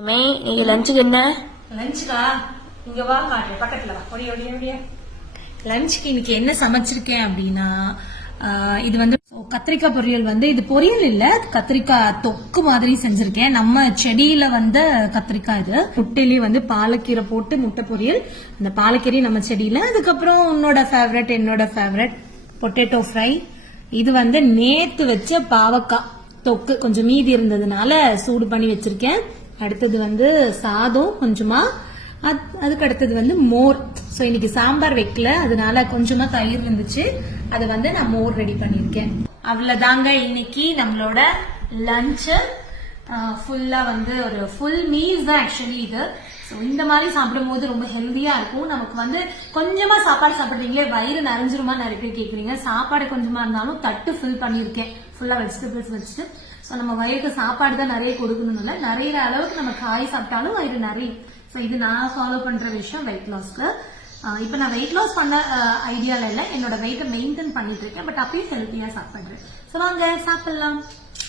அம்மே நீங்க லஞ்சுக்கு என்ன? லஞ்சுக்கா இங்க வா காட்டுறேன், பக்கத்துல வா. ஒடிய ஒடிய ஒடிய. லஞ்சுக்கு இன்னைக்கு என்ன சமைச்சிருக்கேன் அப்படின்னா, இது வந்து கத்திரிக்காய் பொரியல். வந்து இது பொரியல் இல்ல, கத்திரிக்காய் தொக்கு மாதிரி செஞ்சிருக்கேன். நம்ம செடியில வந்து கத்திரிக்காய். இது முட்டையிலேயே வந்து பாலக்கீரை போட்டு முட்டை பொரியல். அந்த பாலக்கீரை நம்ம செடியில. அதுக்கப்புறம் உன்னோட ஃபேவரட் என்னோட ஃபேவரட் பொட்டேட்டோ ஃப்ரை. இது வந்து நேத்து வச்ச பாவக்காய் தொக்கு கொஞ்சம் மீதி இருந்ததுனால சூடு பண்ணி வச்சிருக்கேன். அடுத்தது வந்து சாதம் கொஞ்சமா, அதுக்கு அடுத்தது வந்து மோர். சோ இன்னைக்கு சாம்பார் வைக்கல, அதனால கொஞ்சமா தயிர் இருந்துச்சு, அது வந்து நான் மோர் ரெடி பண்ணிருக்கேன். அவ்வளவுதாங்க இன்னைக்கு நம்மளோட லஞ்ச். ஃபுல்லா வந்து ஒரு ஃபுல் மீல்ஸ் தான் ஆக்சுவலி இது. ஸோ இந்த மாதிரி சாப்பிடும் போது ரொம்ப ஹெல்த்தியா இருக்கும். நமக்கு வந்து கொஞ்சமா சாப்பாடு சாப்பிடுறீங்களே வயிறு நிறைஞ்சிருமா நிறைய பேர் கேட்குறீங்க. சாப்பாடு கொஞ்சமா இருந்தாலும் தட்டு ஃபில் பண்ணியிருக்கேன், ஃபுல்லா வெஜிடபிள்ஸ் வச்சுட்டு. ஸோ நம்ம வயிறுக்கு சாப்பாடு தான் நிறைய கொடுக்கணும்ல, நிறைய அளவுக்கு நம்ம காய் சாப்பிட்டாலும் வயிறு நிறைய. ஸோ இது நான் ஃபாலோ பண்ற விஷயம் வெயிட் லாஸ்க்கு. இப்போ நான் வெயிட் லாஸ் பண்ண ஐடியால இல்லை, என்னோட வெயிட்டை மெயின்டைன் பண்ணிட்டு இருக்கேன். பட் அப்பயும் ஹெல்த்தியா சாப்பிடுறேன். ஸோ வாங்க சாப்பிடலாம்.